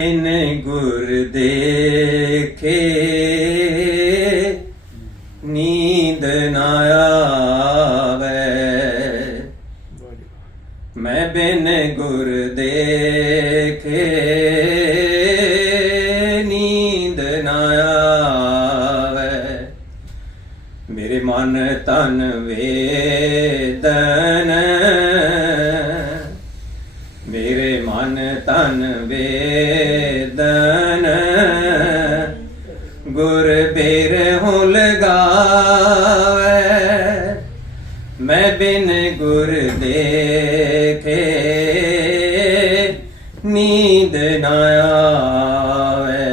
ਇਨ ਗੁਰ ਦੇਖੇ। ਨੀਂਦ ਨਾ ਆਵੇ। ਮੈਂ ਬਿਨ ਗੁਰ ਦੇਖੇ। ਨੀਂਦ ਨਾ ਆਵੇ। ਮੇਰੇ ਮਨ ਤਨ ਵੇਦਨ। ਮੇਰੇ ਮਨ ਤਨ ਵੇ ਦੇਖੇ ਨੀਂਦ ਨਾ ਆਵੇ।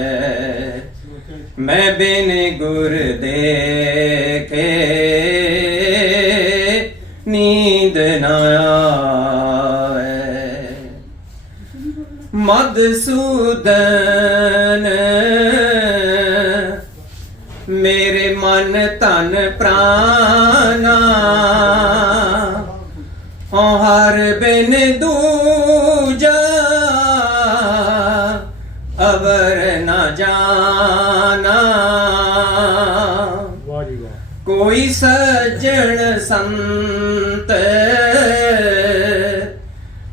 ਮੈਂ ਬਿਨ ਗੁਰ ਦੇਖੇ ਨੀਂਦ ਨਾ ਆਵੇ। ਮਦਸੂਦਨ ਮੇਰੇ ਮਨ ਤਨ ਪ੍ਰਾਨਾ ਹੋ ਹਰ ਬਿਨ ਦੂਜਾ ਅਵਰ ਨਾ ਜਾਣਾ। ਕੋਈ ਸੱਜਣ ਸੰਤ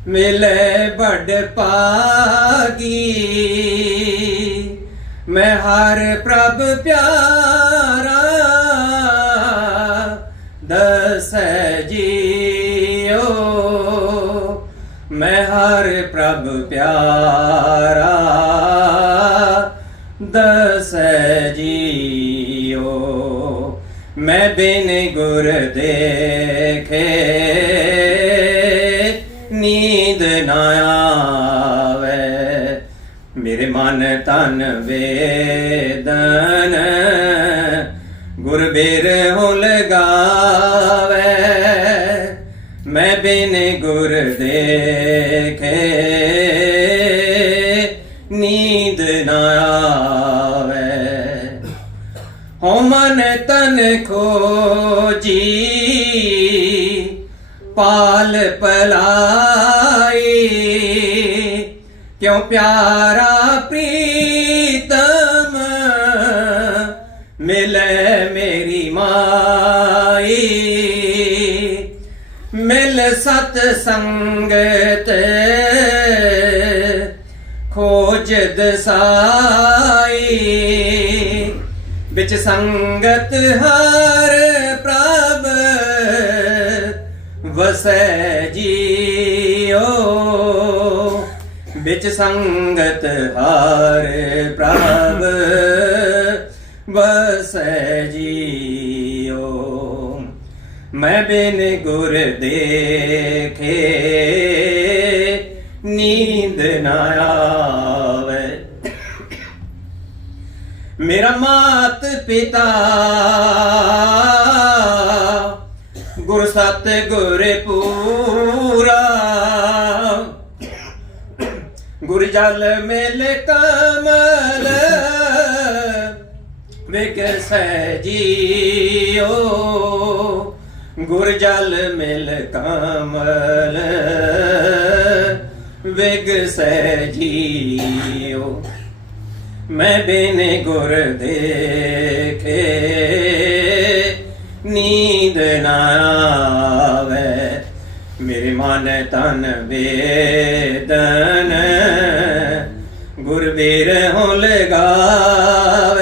ਮਿਲੇ ਬੜ ਪਾਗੀ ਮੈਂ ਹਰ ਪ੍ਰਭ ਪਿਆਰਾ ਦਸ ਮੈਂ ਹਰ ਪ੍ਰਭ ਪਿਆਰਾ, ਦਸ ਜੀਓ, ਮੈਂ ਬਿਨ ਗੁਰ ਦੇਖੇ ਨੀਂਦ ਨਾ ਆਵੇ। ਮੇਰੇ ਮਨ ਤਨ ਵੇਦਨ ਗੁਰ ਬੇਰ ਹੋ ਲਗਾਵੇ ਮੈਂ ਬਿਨ ਗੁਰ ਦੇਖੇ ਨੀਂਦ ਨਾ ਆਵੇ। ਹੋ ਮਨ ਤਨ ਖੋਜੀ, ਪਾਲ ਪਲਾਈ। ਕਿਉ ਪਿਆਰਾ ਪ੍ਰੀਤਮ ਮਿਲੇ ਮੇਰੀ ਮਾਂ? ਸਤ ਸੰਗਤ ਖੋਜ ਦਸਾਈ ਵਿੱਚ ਸੰਗਤ ਹਰ ਪ੍ਰਭ ਵਸੈ ਜੀਓ। ਵਿੱਚ ਸੰਗਤ ਹਰ ਮੈਂ ਬਿਨ ਗੁਰ ਦੇਖੇ, ਨੀਂਦ ਨਾ ਆਵੇ। ਮੇਰਾ ਮਾਤ ਪਿਤਾ ਗੁਰ ਸਤ ਗੁਰ ਪੂਰਾ। ਗੁਰ ਜਲ ਮਿਲ ਕਮਲ ਵਿਕਸੈ ਜੀਓ। ਗੁਰ ਜਲ ਮਿਲ ਕਮਲ ਵਿਗਸੈ ਜੀਓ ਮੈਂ ਬਿਨ ਗੁਰ ਦੇਖੇ, ਨੀਂਦ ਨਾ ਆਵੇ। ਮੇਰੇ ਮਨ ਤਨ ਵੇਦਨ ਗੁਰ ਬੀਰ ਹੋ ਲਗਾਵੇ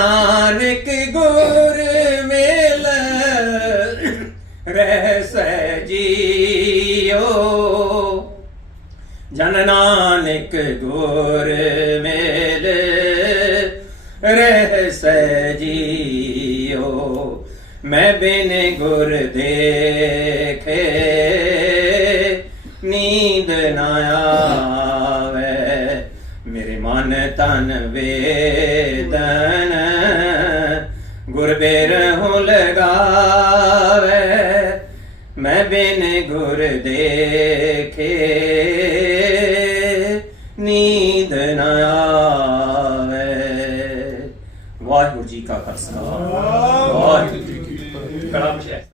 ਨਾਨਕ ਗੁਰ ਮੇਲ ਰਹਿ ਸਹਿ ਜਨ ਨਾਨਕ ਗੁਰ ਮੇਲ ਰਹਿ ਸਹਿ ਜੀਓ ਮੈਂ ਬਿਨ ਗੁਰ ਦੇਖੇ ਨੀਂਦ ਨਾ ਆਵੇ। ਮੇਰੇ ਮਨ ਤਨ ਵੇਦਨ ਗੁਰ ਬੇਰ ਹੋ ਲਗਾਵੇ ਮੈਂ ਬਿਨ ਗੁਰ ਦੇਖੇ ਨੀਂਦ ਨ ਆਵੇ। ਵਾਹਿਗੁਰੂ ਜੀ ਕਾ ਖਾਲਸਾ ਵਾਹਿਗੁਰੂ ਜੀ ਕੀ ਫਤਿਹ। ਕਲਾ ਬਖਸ਼ਿਸ਼